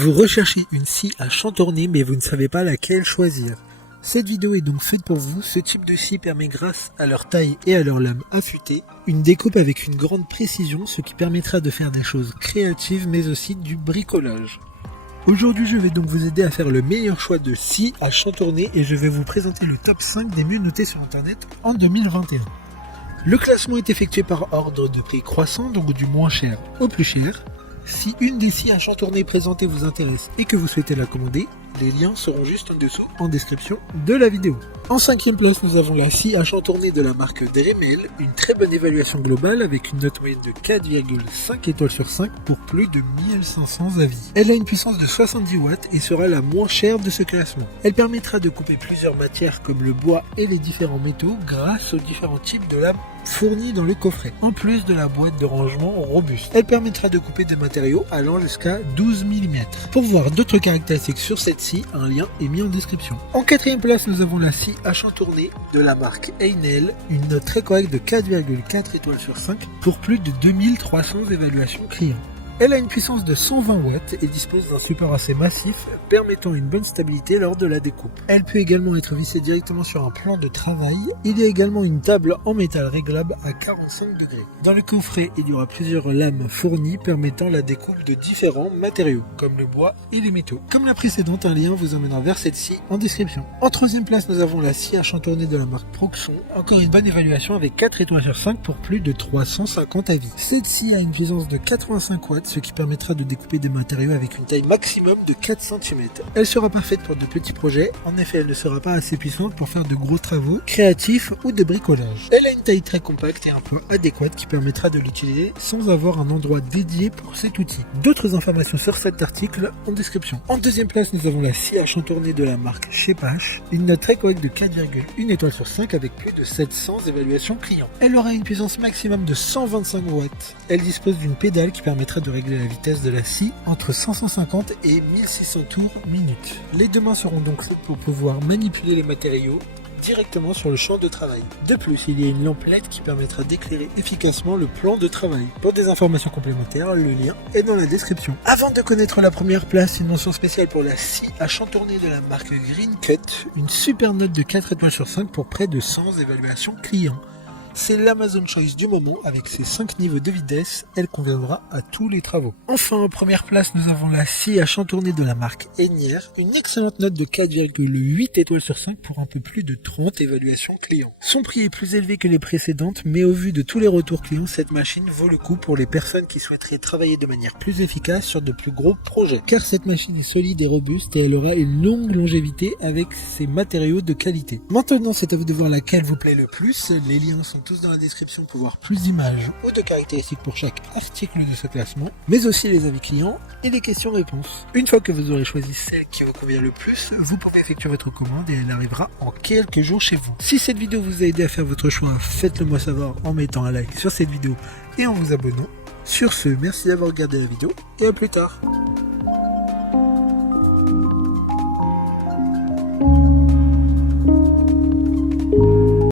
Vous recherchez une scie à chantourner mais vous ne savez pas laquelle choisir. Cette vidéo est donc faite pour vous. Ce type de scie permet, grâce à leur taille et à leur lame affûtée, une découpe avec une grande précision, ce qui permettra de faire des choses créatives mais aussi du bricolage. Aujourd'hui, je vais donc vous aider à faire le meilleur choix de scie à chantourner et je vais vous présenter le top 5 des mieux notés sur internet en 2021. Le classement est effectué par ordre de prix croissant, donc du moins cher au plus cher. Si une des scies à chantourner présentées vous intéresse et que vous souhaitez la commander, les liens seront juste en dessous en description de la vidéo. En 5e place, nous avons la scie à chantourner de la marque Dremel, une très bonne évaluation globale avec une note moyenne de 4,5 étoiles sur 5 pour plus de 1500 avis. Elle a une puissance de 70 watts et sera la moins chère de ce classement. Elle permettra de couper plusieurs matières comme le bois et les différents métaux grâce aux différents types de lames fournies dans le coffret, en plus de la boîte de rangement robuste. Elle permettra de couper des matériaux allant jusqu'à 12 mm. Pour voir d'autres caractéristiques sur cette scie, un lien est mis en description. En 4e place, nous avons la scie à chantourner de la marque Einel, une note très correcte de 4,4 étoiles sur 5 pour plus de 2300 évaluations clients. Elle a une puissance de 120 watts et dispose d'un support assez massif permettant une bonne stabilité lors de la découpe. Elle peut également être vissée directement sur un plan de travail. Il y a également une table en métal réglable à 45 degrés. Dans le coffret, il y aura plusieurs lames fournies permettant la découpe de différents matériaux comme le bois et les métaux. Comme la précédente, un lien vous emmènera vers cette scie en description. En 3e place, nous avons la scie à chantourner de la marque Proxon. Encore une bonne évaluation avec 4 étoiles sur 5 pour plus de 350 avis. Cette scie a une puissance de 85 watts, ce qui permettra de découper des matériaux avec une taille maximum de 4 cm. Elle sera parfaite pour de petits projets, en effet elle ne sera pas assez puissante pour faire de gros travaux créatifs ou de bricolage. Elle a une taille très compacte et un poids adéquat qui permettra de l'utiliser sans avoir un endroit dédié pour cet outil. D'autres informations sur cet article en description. En 2e place, nous avons la scie à chantourner de la marque Shepash, une note très correcte de 4,1 étoiles sur 5 avec plus de 700 évaluations clients. Elle aura une puissance maximum de 125 watts. Elle dispose d'une pédale qui permettra de régler la vitesse de la scie entre 550 et 1600 tours minute. Les deux mains seront donc faites pour pouvoir manipuler les matériaux directement sur le champ de travail. De plus, il y a une lampe LED qui permettra d'éclairer efficacement le plan de travail. Pour des informations complémentaires, le lien est dans la description. Avant de connaître la première place, une mention spéciale pour la scie à chantourner de la marque Green Cut, une super note de 4 étoiles sur 5 pour près de 100 évaluations clients. C'est l'Amazon Choice du moment avec ses 5 niveaux de vitesse, elle conviendra à tous les travaux. Enfin, en première place, nous avons la scie à chantourner de la marque Enier, une excellente note de 4,8 étoiles sur 5 pour un peu plus de 30 évaluations clients. Son prix est plus élevé que les précédentes, mais au vu de tous les retours clients, cette machine vaut le coup pour les personnes qui souhaiteraient travailler de manière plus efficace sur de plus gros projets. Car cette machine est solide et robuste et elle aura une longue longévité avec ses matériaux de qualité. Maintenant, c'est à vous de voir laquelle vous plaît le plus. Les liens sont tous dans la description pour voir plus d'images ou de caractéristiques pour chaque article de ce classement, mais aussi les avis clients et les questions-réponses. Une fois que vous aurez choisi celle qui vous convient le plus, vous pouvez effectuer votre commande et elle arrivera en quelques jours chez vous. Si cette vidéo vous a aidé à faire votre choix, faites-le moi savoir en mettant un like sur cette vidéo et en vous abonnant. Sur ce, merci d'avoir regardé la vidéo et à plus tard.